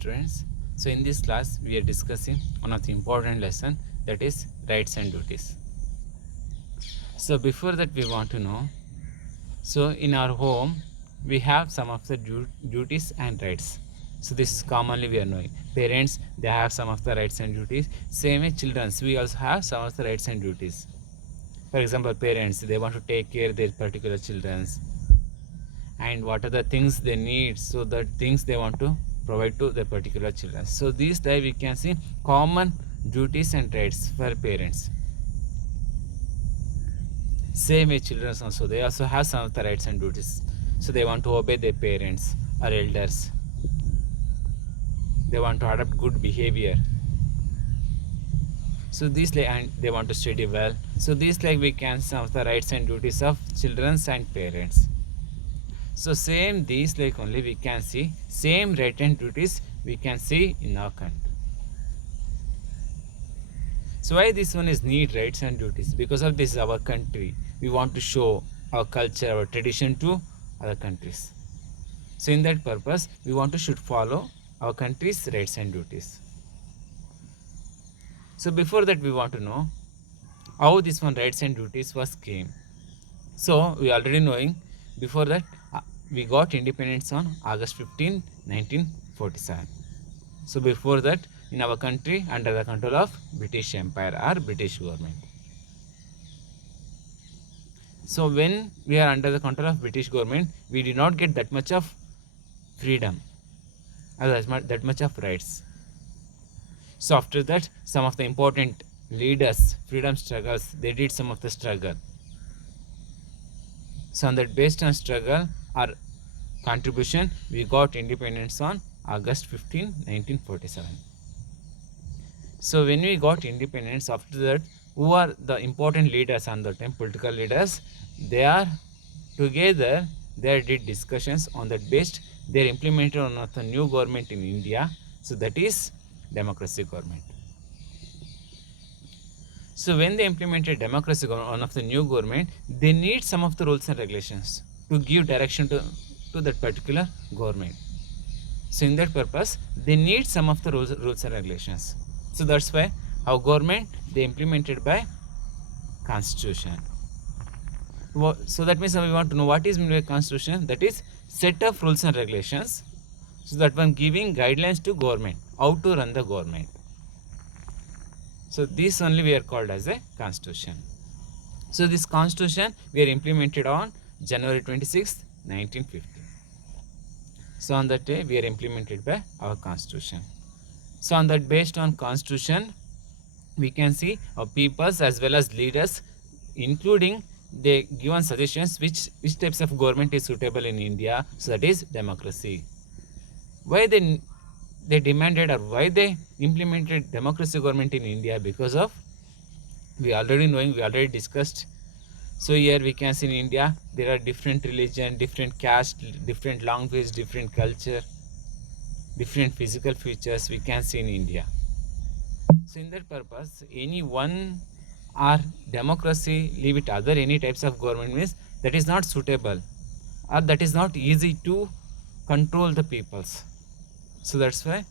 students. So in this class we are discussing one of the important lesson, that is rights and duties. So before that we want to know, so in our home we have some of the duties and rights. So this is commonly we are knowing. Parents, they have some of the rights and duties. Same as children, we also have some of the rights and duties. For example, parents, they want to take care of their particular children, and what are the things they need, so the things they want to provide to their particular children. So these type we can see common duties and rights for parents. Same with children also, they also have some of the rights and duties. So they want to obey their parents or elders, they want to adopt good behavior. So these and they want to study well. So these we can some of the rights and duties of children and parents. So same these only we can see same right and duties we can see in our country. So why this one is need rights and duties? Because of this is our country. We want to show our culture, our tradition to other countries. So in that purpose, we want to should follow our country's rights and duties. So before that, we want to know how this one rights and duties was came. So we already knowing before that we got independence on August 15, 1947. So before that, in our country under the control of British Empire or British government. So when we are under the control of British government, we did not get that much of freedom, that much of rights. So after that, some of the important leaders, freedom struggles, they did some of the struggle. So on that based on struggle or contribution, we got independence on August 15, 1947. So when we got independence, after that, who are the important leaders on the time, political leaders? They are together, they did discussions on that based, they implemented one of the new government in India. So that is democracy government. So when they implemented democracy government, one of the new government, they need some of the rules and regulations to give direction to that particular government. So in that purpose, they need some of the rules and regulations. So that's why our government, they implemented by constitution. So that means we want to know what is meant by constitution. That is set of rules and regulations. So that one giving guidelines to government, how to run the government. So this only we are called as a constitution. So this constitution we are implemented on January 26, 1950. So on that day we are implemented by our constitution. So on that based on constitution, we can see our peoples as well as leaders, including they given suggestions which types of government is suitable in India. So that is democracy. Why they demanded or why they implemented democracy government in India? Because of we already discussed. So here we can see in India there are different religion, different caste, different language, different culture, different physical features we can see in India. So in that purpose, any one or democracy leave it other any types of government means that is not suitable or that is not easy to control the peoples. So that's why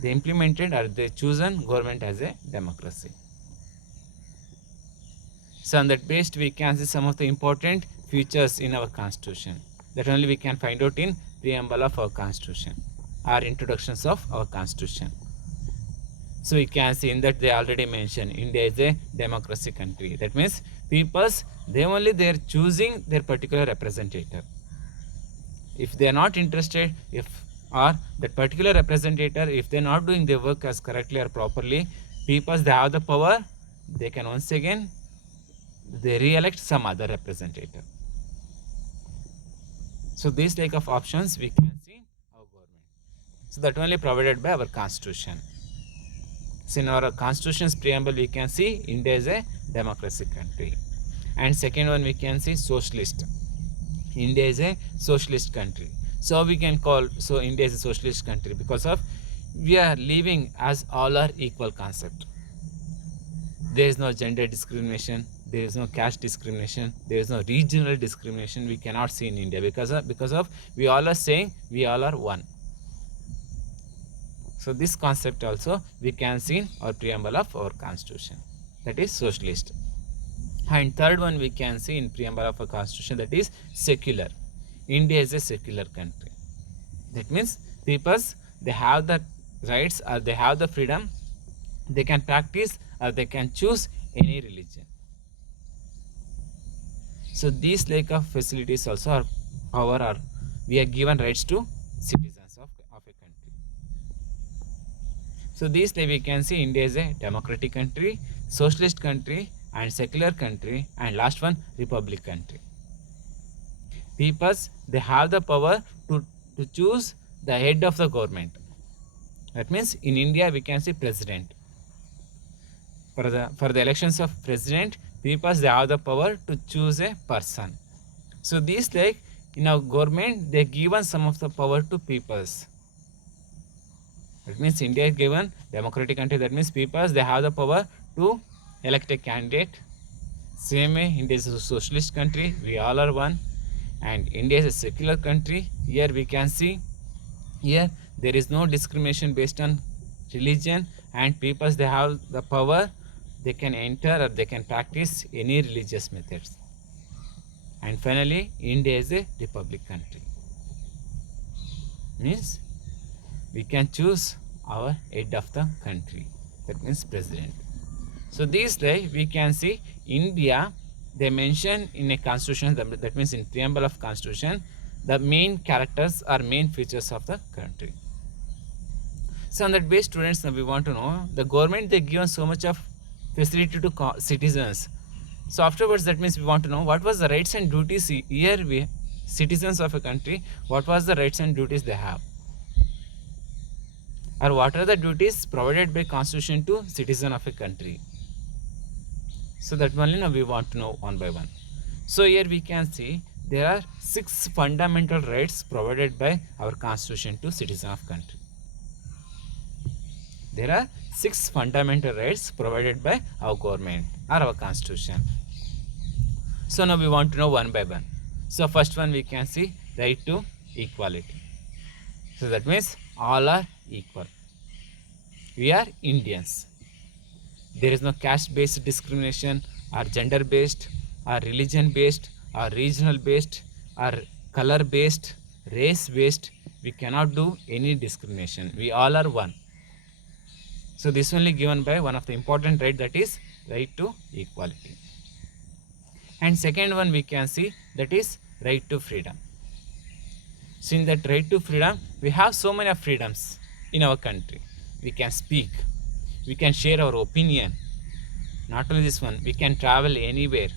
they implemented or they chosen government as a democracy. So on that based we can see some of the important features in our constitution that only we can find out in preamble of our constitution or introductions of our constitution. So we can see in that they already mentioned India is a democracy country. That means peoples, they are choosing their particular representative. If they are not interested, or that particular representative, if they are not doing their work as correctly or properly, peoples, they have the power, they can once again they re-elect some other representative. So these type of options we can see in our government. So that only provided by our constitution. So in our constitution's preamble we can see India is a democracy country. And second one we can see socialist. India is a socialist country. So we can call, so India is a socialist country because of we are living as all are equal concept. There is no gender discrimination, there is no caste discrimination, there is no regional discrimination we cannot see in India because of we all are saying we all are one. So this concept also we can see in our preamble of our constitution, that is socialist. And third one we can see in preamble of a constitution, that is secular. India is a secular country. That means peoples, they have the rights or they have the freedom, they can practice or they can choose any religion. So these lack of facilities also are power, or we are given rights to citizens of a country. So these way we can see India is a democratic country, socialist country, and secular country, and last one republic country. Peoples, they have the power to choose the head of the government. That means in India we can see president. For the elections of president, people, they have the power to choose a person. So these, like in our government, they given some of the power to peoples. That means India is given democratic country. That means peoples, they have the power to elect a candidate. Same way, India is a socialist country. We all are one. And India is a secular country. Here we can see, here there is no discrimination based on religion, and peoples, they have the power, they can enter or they can practice any religious methods. And finally, India is a republic country. Means we can choose our head of the country. That means president. So these way we can see India, they mention in a constitution, that means in preamble of constitution, the main characters or main features of the country. So on that base, students, now we want to know the government, they given so much of facility to citizens. So afterwards, that means we want to know what was the rights and duties here we citizens of a country, what was the rights and duties they have, or what are the duties provided by constitution to citizen of a country. So that only now we want to know one by one. So here we can see there are 6 fundamental rights provided by our constitution to citizen of country. There are 6 fundamental rights provided by our government or our constitution. So now we want to know one by one. So first one we can see right to equality. So that means all are equal. We are Indians. There is no caste based discrimination or gender based or religion based or regional based or color based, race based. We cannot do any discrimination. We all are one. So this only given by one of the important right, that is right to equality. And second one we can see, that is right to freedom. So in that right to freedom, we have so many freedoms in our country. We can speak, we can share our opinion. Not only this one, we can travel anywhere,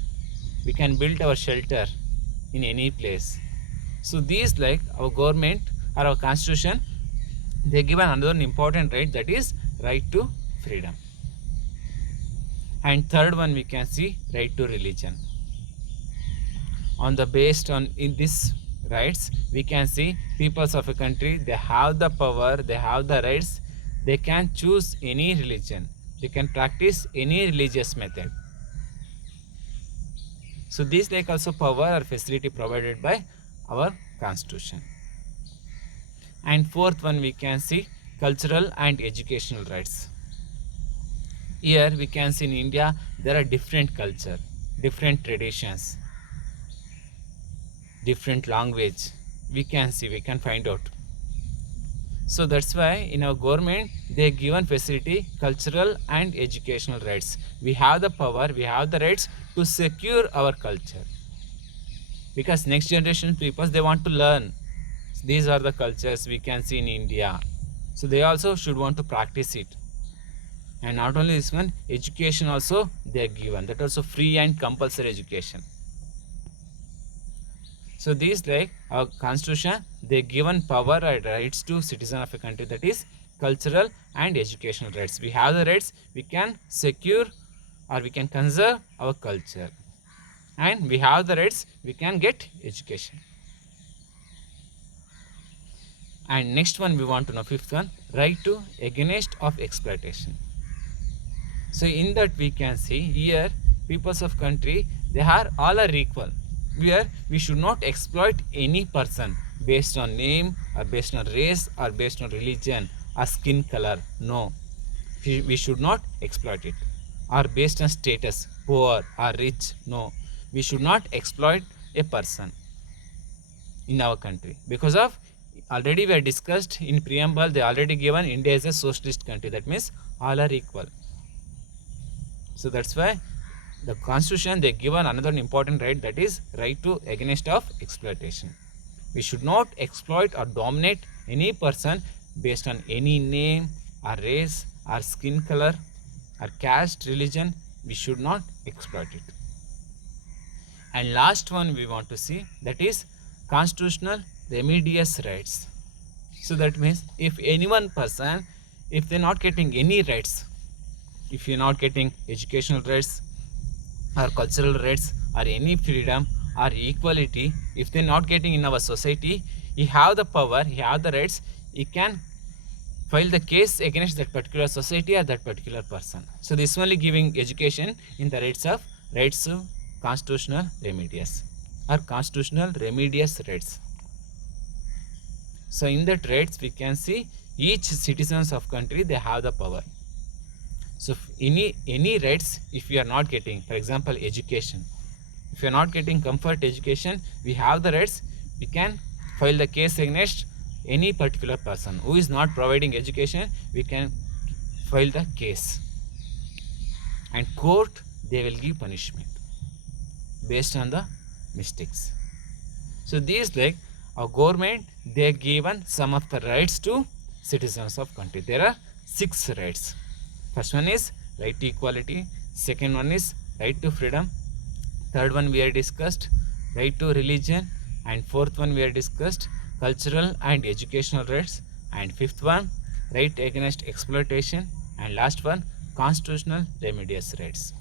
we can build our shelter in any place. So these, like our government or our constitution, they given another important right, that is right to freedom. And third one we can see right to religion. On the based on in this rights, we can see peoples of a country, they have the power, they have the rights, they can choose any religion, they can practice any religious method. So this like also power or facility provided by our constitution. And fourth one we can see cultural and educational rights. Here we can see in India there are different culture, different traditions, different language. We can see, we can find out. So that's why in our government they given facility cultural and educational rights. We have the power, we have the rights to secure our culture, because next generation people, they want to learn. These are the cultures we can see in India. So they also should want to practice it. And not only this one, education also they are given, that also free and compulsory education. So these like our constitution, they given power and rights to citizen of a country, that is cultural and educational rights. We have the rights, we can secure or we can conserve our culture, and we have the rights, we can get education. And next one we want to know, fifth one, right to against of exploitation. So in that we can see here peoples of country, they are all are equal. We should not exploit any person based on name or based on race or based on religion. or skin color. No, we should not exploit it. Or based on status, poor or rich. No, we should not exploit a person in our country, because of already we have discussed in preamble, they already given India is a socialist country, that means all are equal. So that's why the constitution they given another important right, that is right to against of exploitation. We should not exploit or dominate any person based on any name or race or skin color or caste, religion. We should not exploit it. And last one we want to see, that is constitutional remedious rights. So that means if any one person, if they're not getting any rights, if you're not getting educational rights or cultural rights or any freedom or equality, if they're not getting in our society, he have the power, he have the rights, he can file the case against that particular society or that particular person. So this only giving education in the rights of constitutional remedies or constitutional remedious rights. So in that rights we can see each citizens of country they have the power. So any rights if we are not getting, for example education, if you are not getting comfort education, we have the rights, we can file the case against any particular person who is not providing education. We can file the case and court they will give punishment based on the mistakes. So these like our government they given some of the rights to citizens of country. There are 6 rights. First one is right to equality, second one is right to freedom, third one we have discussed right to religion, and fourth one we have discussed cultural and educational rights, and fifth one right against exploitation, and last one constitutional remedious rights.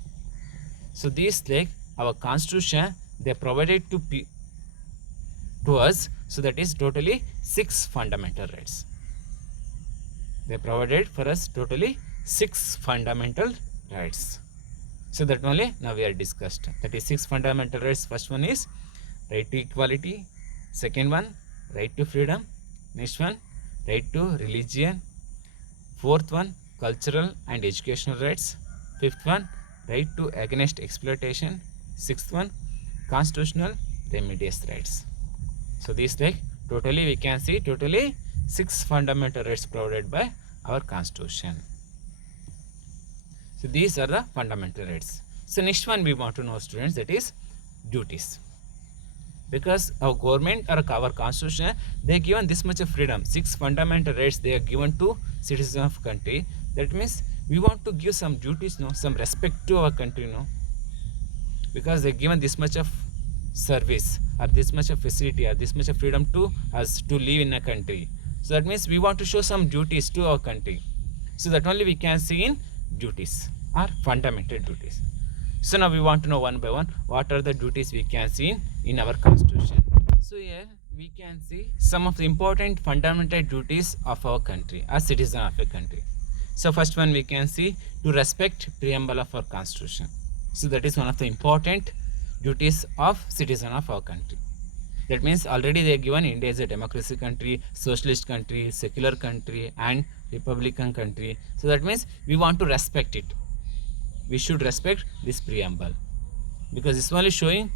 So these like our constitution they provided to us, so that is totally 6 fundamental rights. They provided for us totally 6 fundamental rights. So that only now we are discussed, that is 6 fundamental rights. First one is right to equality, second one right to freedom, next one right to religion, fourth one cultural and educational rights, fifth one right to against exploitation, sixth one constitutional remedious rights. So these like totally we can see totally 6 fundamental rights provided by our constitution. So these are the fundamental rights. So next one we want to know, students, that is duties. Because our government or our constitution they are given this much of freedom, 6 fundamental rights they are given to citizens of country. That means we want to give some duties, no, some respect to our country, no, because they are given this much of service or this much of facility or this much of freedom to us to live in a country. So that means we want to show some duties to our country. So that only we can see in duties or fundamental duties. So now we want to know one by one what are the duties we can see in our constitution. So here we can see some of the important fundamental duties of our country as citizen of a country. So first one we can see to respect preamble of our constitution. So that is one of the important duties of citizen of our country. That means already they are given India is a democracy country, socialist country, secular country and republican country. So that means we want to respect it. We should respect this preamble because it's only showing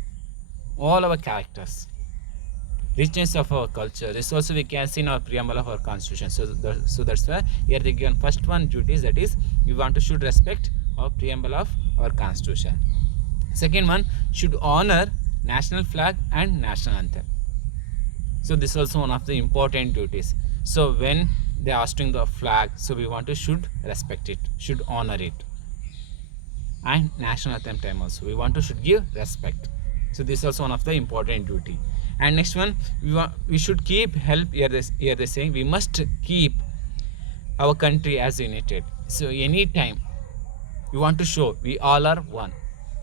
all our characters, richness of our culture. This also we can see in our preamble of our constitution. So that's why here they given first one duties, that is we want to should respect our preamble of our constitution. Second one should honor national flag and national anthem. So this is also one of the important duties. So when they are hosting the flag, so we want to should respect it, should honor it, and national anthem time also we want to should give respect. So this is also one of the important duty. And next one we should keep help. Here they saying we must keep our country as united. So any time we want to show we all are one.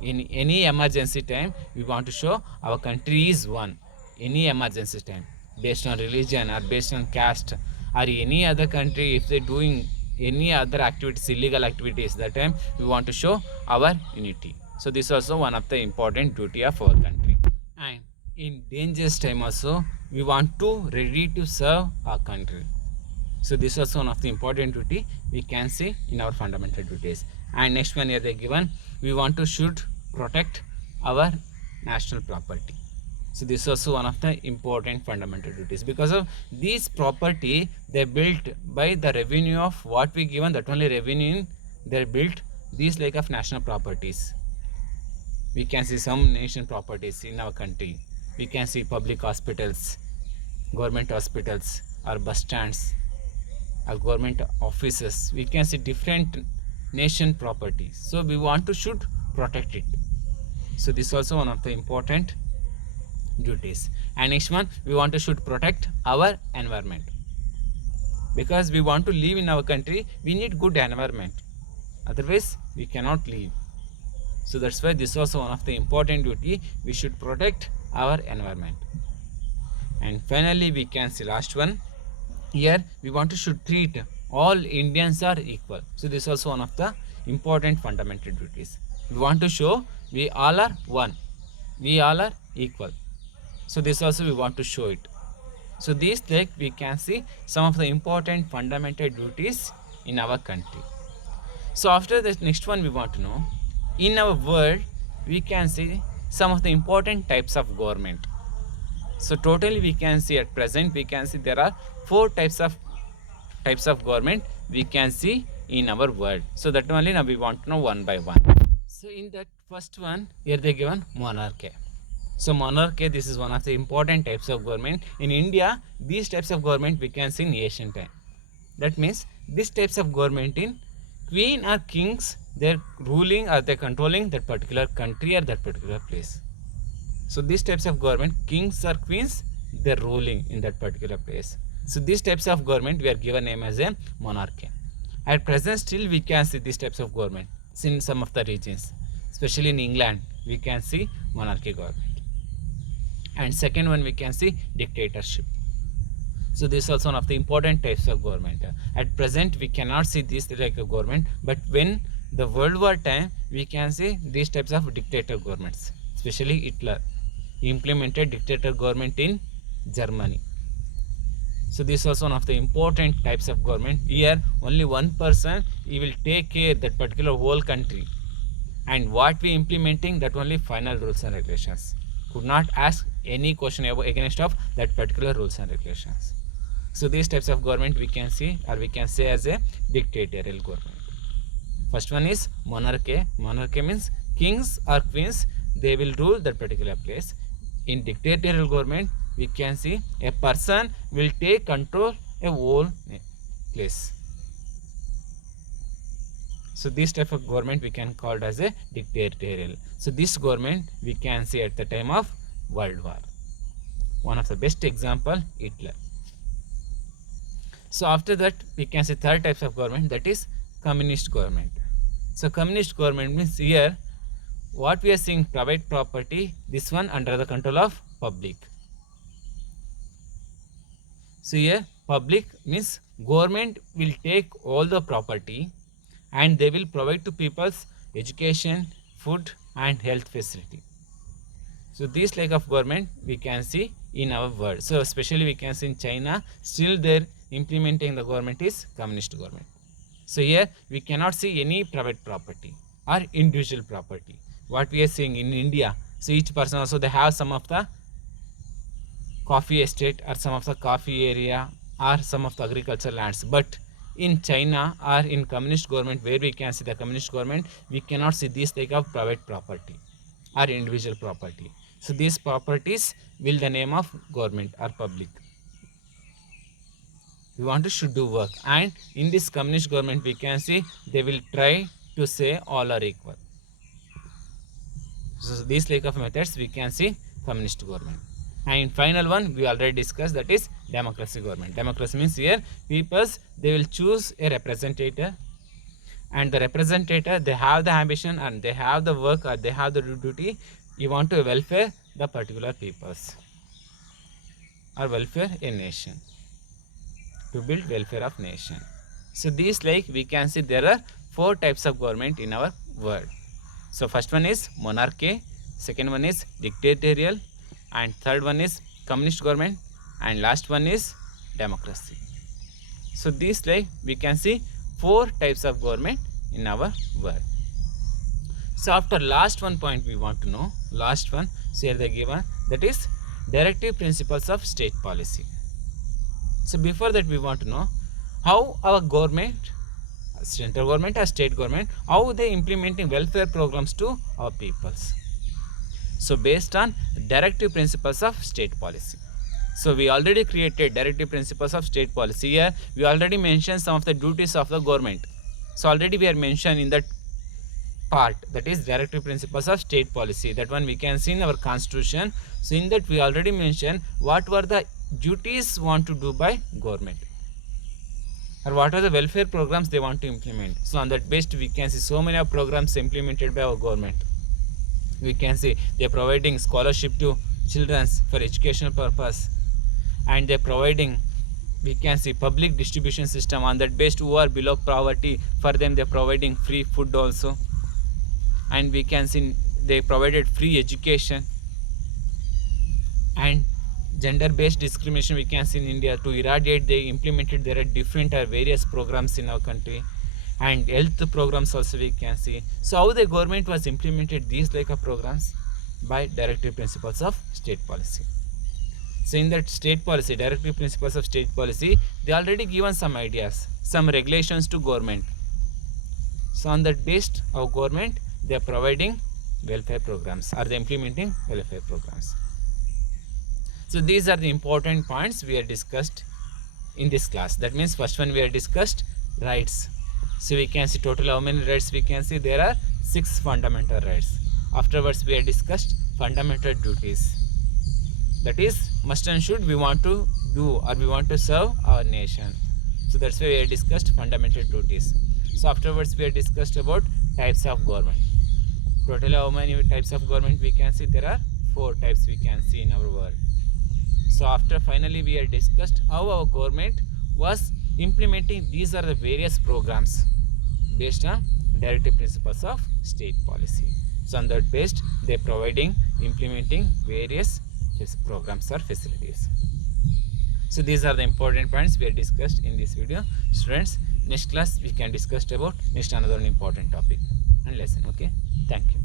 In any emergency time we want to show our country is one. Any emergency time based on religion or based on caste or any other country, if they're doing any other activities, illegal activities, that time we want to show our unity. So this is also one of the important duty of our country. And in dangerous time also we want to ready to serve our country. So this is also one of the important duty we can see in our fundamental duties. And next one here they given, we want to should protect our national property. So this is also one of the important fundamental duties, because of these property they built by the revenue of what we given, that only revenue in they built these like of national properties. We can see some nation properties in our country. We can see public hospitals, government hospitals, or bus stands, or government offices. We can see different nation properties. So we want to should protect it. So this is also one of the important duties. And next one, we want to should protect our environment, because we want to live in our country. We need good environment, otherwise we cannot live. So that's why this is also one of the important duty, we should protect our environment. And finally we can see last one here, we want to should treat all Indians are equal. So this is also one of the important fundamental duties. We want to show we all are one, we all are equal. So this also we want to show it. So these like we can see some of the important fundamental duties in our country. So after this next one we want to know, in our world we can see some of the important types of government. So totally we can see at present we can see there are 4 types of government we can see in our world. So that only now we want to know one by one. So in that first one here they given monarchy. So monarchy, this is one of the important types of government in India. These types of government we can see in ancient time. That means these types of government in queen or kings, they're ruling or they're controlling that particular country or that particular place. So these types of government, kings or queens, they're ruling in that particular place. So these types of government we are given name as a monarchy. At present still we can see these types of government in some of the regions, especially in England we can see monarchy government. And second one we can see dictatorship. So this is also one of the important types of government. At present we cannot see this like a government, but when the World War time we can see these types of dictator governments, especially Hitler. He implemented dictator government in Germany. So this is also one of the important types of government. Here only one person, he will take care that particular whole country, and what we implementing, that only final rules and regulations. Could not ask any question against of that particular rules and regulations. So these types of government we can see or we can say as a dictatorial government. First one is monarchy. Monarchy means kings or queens, they will rule that particular place. In dictatorial government we can see a person will take control a whole place. So this type of government we can call it as a dictatorial. So this government we can see at the time of World War. One of the best example, Hitler. So after that we can see third types of government, that is communist government. So communist government means here what we are seeing private property, this one under the control of public. So here public means government will take all the property and they will provide to people's education, food and health facility. So this like of government we can see in our world. So especially we can see in China, still they're implementing the government is communist government. So here we cannot see any private property or individual property. What we are seeing in India, so each person also they have some of the coffee estate or some of the coffee area or some of the agricultural lands. But in China or in communist government, where we can see the communist government, we cannot see this type of private property or individual property. So these properties will the name of government or public. We want to should do work, and in this communist government we can see they will try to say all are equal. So these like of methods we can see communist government. And final one we already discussed, that is democracy government. Democracy means here peoples they will choose a representative, and the representative they have the ambition and they have the work or they have the duty. You want to welfare the particular peoples or welfare a nation, to build welfare of nation. So these like we can see there are 4 types of government in our world. So first one is monarchy, second one is dictatorial, and third one is communist government, and last one is democracy. So this like we can see 4 types of government in our world. So after last one point we want to know, last one, so here they given, that is directive principles of state policy. So before that we want to know how our government, central government or state government, how they implementing welfare programs to our peoples. So based on directive principles of state policy. So we already created directive principles of state policy. Here we already mentioned some of the duties of the government. So already we are mentioned in that part, that is directive principles of state policy. That one we can see in our constitution. So in that we already mentioned what were the duties want to do by government, or what are the welfare programs they want to implement. So on that based we can see so many of programs implemented by our government. We can see they are providing scholarship to children for educational purpose, and they are providing, we can see, public distribution system. On that based who are below poverty, for them they are providing free food also, and we can see they provided free education. And gender based discrimination we can see in India, to eradicate they implemented, there are different or various programs in our country, and health programs also we can see. So how the government was implemented these like of programs? By directive principles of state policy. So in that state policy, directive principles of state policy, they already given some ideas, some regulations to government. So on that based our government, they are providing welfare programs, or they implementing welfare programs. So these are the important points we are discussed in this class. That means first one we are discussed rights. So we can see total how many rights we can see, there are 6 fundamental rights. Afterwards we are discussed fundamental duties. That is must and should we want to do, or we want to serve our nation. So that's why we are discussed fundamental duties. So afterwards we are discussed about types of government. Total how many types of government we can see, there are 4 types we can see in our world. So after finally we are discussed how our government was implementing, these are the various programs based on directive principles of state policy. So on that based they are providing, implementing various programs or facilities. So these are the important points we are discussed in this video. Students, next class we can discuss about next another important topic and lesson. Okay, thank you.